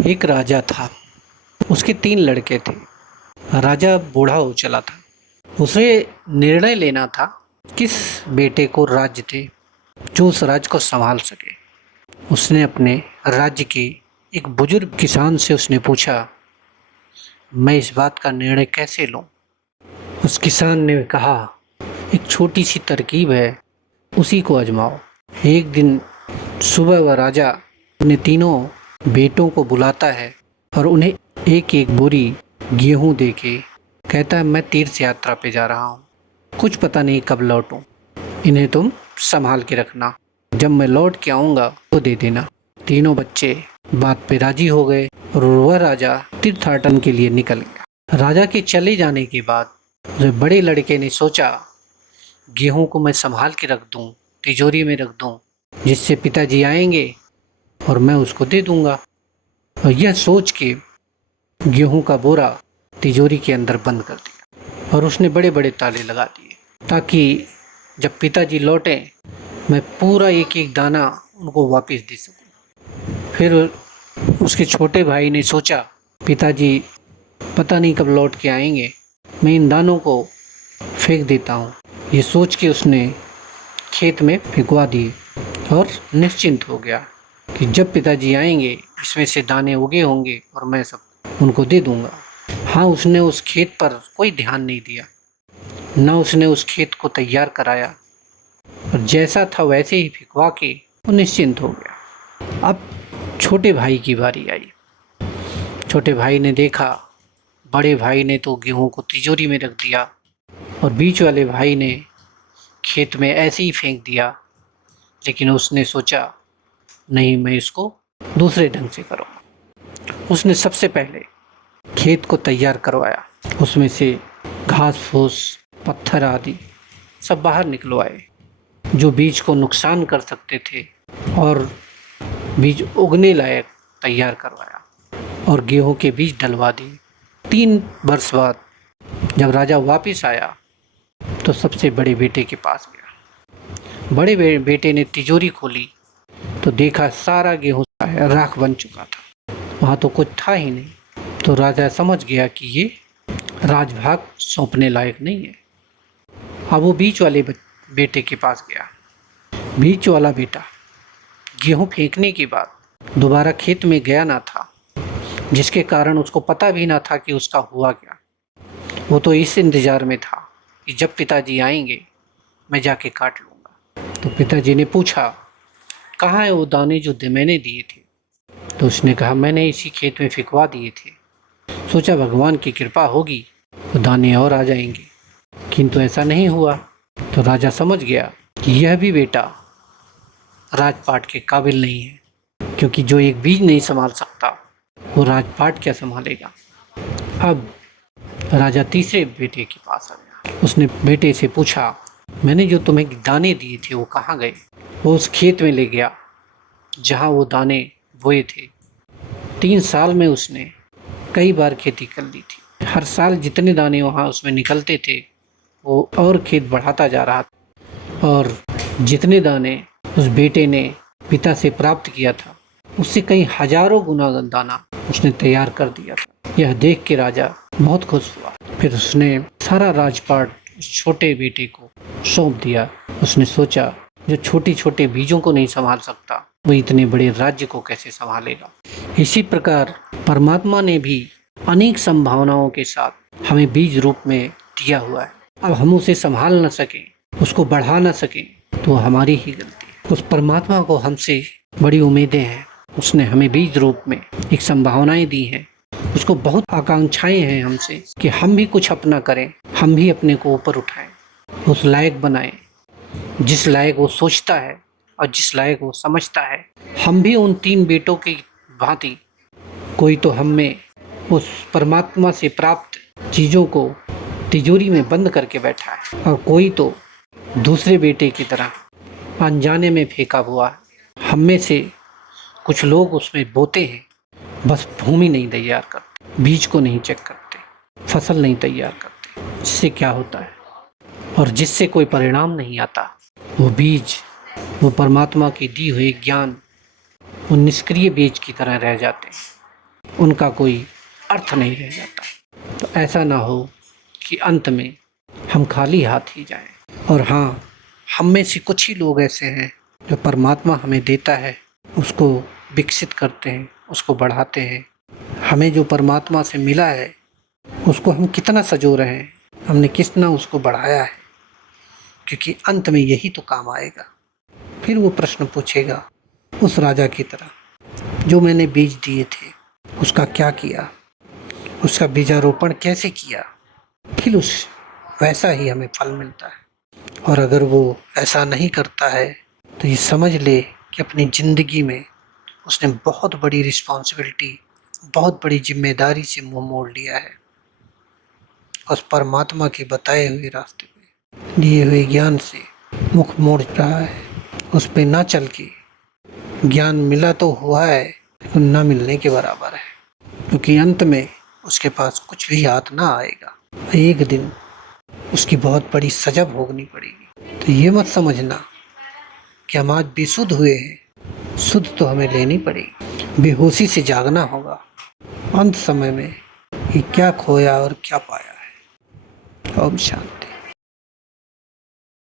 एक राजा था। उसके 3 लड़के थे। राजा बूढ़ा हो चला था। उसे निर्णय लेना था किस बेटे को राज्य दे जो उस राज्य को संभाल सके। उसने अपने राज्य के एक बुजुर्ग किसान से उसने पूछा, मैं इस बात का निर्णय कैसे लूं? उस किसान ने कहा, एक छोटी सी तरकीब है, उसी को आजमाओ। एक दिन सुबह वह राजा अपने तीनों बेटों को बुलाता है और उन्हें एक एक बोरी गेहूं देके कहता है, मैं तीर्थ यात्रा पे जा रहा हूँ, कुछ पता नहीं कब लौटूं, इन्हें तुम संभाल के रखना, जब मैं लौट के आऊँगा तो दे देना। तीनों बच्चे बात पे राजी हो गए और वह राजा तीर्थाटन के लिए निकल गया। राजा के चले जाने के बाद उस बड़े लड़के ने सोचा, गेहूं को मैं संभाल के रख दूं, तिजोरी में रख दूं, जिससे पिताजी आएंगे और मैं उसको दे दूंगा। और यह सोच के गेहूं का बोरा तिजोरी के अंदर बंद कर दिया और उसने बड़े बड़े ताले लगा दिए, ताकि जब पिताजी लौटे मैं पूरा एक एक दाना उनको वापस दे सकूं। फिर उसके छोटे भाई ने सोचा, पिताजी पता नहीं कब लौट के आएंगे, मैं इन दानों को फेंक देता हूँ। ये सोच के उसने खेत में फेंकवा दिए और निश्चिंत हो गया कि जब पिताजी आएंगे इसमें से दाने उगे होंगे और मैं सब उनको दे दूंगा। हाँ, उसने उस खेत पर कोई ध्यान नहीं दिया, न उसने उस खेत को तैयार कराया और जैसा था वैसे ही फेंकवा के वो निश्चिंत हो गया। अब छोटे भाई की बारी आई। छोटे भाई ने देखा, बड़े भाई ने तो गेहूं को तिजोरी में रख दिया और बीच वाले भाई ने खेत में ऐसे ही फेंक दिया। लेकिन उसने सोचा, नहीं, मैं इसको दूसरे ढंग से करूँगा। उसने सबसे पहले खेत को तैयार करवाया, उसमें से घास फूस, पत्थर आदि सब बाहर निकलवाए जो बीज को नुकसान कर सकते थे, और बीज उगने लायक तैयार करवाया और गेहूं के बीज डलवा दिए। 3 वर्ष बाद जब राजा वापस आया तो सबसे बड़े बेटे के पास गया। बड़े बेटे ने तिजोरी खोली तो देखा सारा गेहूं राख बन चुका था, वहाँ तो कुछ था ही नहीं। तो राजा समझ गया कि ये राजभाग सौंपने लायक नहीं है। अब वो बीच वाले बेटे के पास गया। बीच वाला बेटा गेहूं फेंकने के बाद दोबारा खेत में गया ना था, जिसके कारण उसको पता भी ना था कि उसका हुआ क्या। वो तो इस इंतजार में था कि जब पिताजी आएंगे मैं जाके काट लूँगा। तो पिताजी ने पूछा, कहाँ है वो दाने जो मैंने दिए थे? तो उसने कहा, मैंने इसी खेत में फेंकवा दिए थे, सोचा भगवान की कृपा होगी तो दाने और आ जाएंगे, किंतु ऐसा नहीं हुआ। तो राजा समझ गया कि यह भी बेटा राजपाट के काबिल नहीं है, क्योंकि जो एक बीज नहीं संभाल सकता वो राजपाट क्या संभालेगा। अब राजा तीसरे बेटे के पास आ गया। उसने बेटे से पूछा, मैंने जो तुम्हें दाने दिए थे वो कहाँ गए? वो उस खेत में ले गया जहाँ वो दाने बोए थे। 3 साल में उसने कई बार खेती कर ली थी। हर साल जितने दाने वहाँ उसमें निकलते थे वो और खेत बढ़ाता जा रहा था, और जितने दाने उस बेटे ने पिता से प्राप्त किया था उससे कई हजारों गुना दाना उसने तैयार कर दिया था। यह देख के राजा बहुत खुश हुआ। फिर उसने सारा राजपाट उस छोटे बेटे को सौंप दिया। उसने सोचा, जो छोटे छोटे बीजों को नहीं संभाल सकता वो इतने बड़े राज्य को कैसे संभालेगा। इसी प्रकार परमात्मा ने भी अनेक संभावनाओं के साथ हमें बीज रूप में दिया हुआ है। अब हम उसे संभाल न सकें, उसको बढ़ा न सकें तो हमारी ही गलती है। उस परमात्मा को हमसे बड़ी उम्मीदें हैं। उसने हमें बीज रूप में एक संभावनाएं दी हैं, उसको बहुत आकांक्षाएं हैं हमसे कि हम भी कुछ अपना करें, हम भी अपने को ऊपर उठाएं, उस लायक बनाएं जिस लायक वो सोचता है और जिस लायक वो समझता है। हम भी उन 3 बेटों की भांति, कोई तो हम में उस परमात्मा से प्राप्त चीज़ों को तिजोरी में बंद करके बैठा है, और कोई तो दूसरे बेटे की तरह अनजाने में फेंका हुआ है। हम में से कुछ लोग उसमें बोते हैं, बस भूमि नहीं तैयार करते, बीज को नहीं चेक करते, फसल नहीं तैयार करते। इससे क्या होता है, और जिससे कोई परिणाम नहीं आता, वो बीज, वो परमात्मा की दी हुई ज्ञान, वो निष्क्रिय बीज की तरह रह जाते हैं। उनका कोई अर्थ नहीं रह जाता। तो ऐसा ना हो कि अंत में हम खाली हाथ ही जाएं। और हाँ, हम में से कुछ ही लोग ऐसे हैं जो परमात्मा हमें देता है उसको विकसित करते हैं, उसको बढ़ाते हैं। हमें जो परमात्मा से मिला है उसको हम कितना सँजो रहे हैं, हमने कितना उसको बढ़ाया है, क्योंकि अंत में यही तो काम आएगा। फिर वो प्रश्न पूछेगा उस राजा की तरह, जो मैंने बीज दिए थे उसका क्या किया, उसका बीजारोपण कैसे किया। फिर उस वैसा ही हमें फल मिलता है। और अगर वो ऐसा नहीं करता है तो ये समझ ले कि अपनी ज़िंदगी में उसने बहुत बड़ी रिस्पॉन्सिबिलिटी, बहुत बड़ी जिम्मेदारी से मुंह मोड़ लिया है। उस परमात्मा के बताए हुए रास्ते पे, दिए हुए ज्ञान से मुख मोड़ रहा है। उस पे ना चल के, ज्ञान मिला तो हुआ है लेकिन ना मिलने के बराबर है, क्योंकि अंत में उसके पास कुछ भी हाथ ना आएगा। एक दिन उसकी बहुत बड़ी सजा भोगनी पड़ेगी। तो ये मत समझना कि हम आज बेसुध हुए हैं, सुध तो हमें लेनी पड़ेगी। बेहोशी से जागना होगा अंत समय में कि क्या खोया और क्या पाया है। ओम शांति।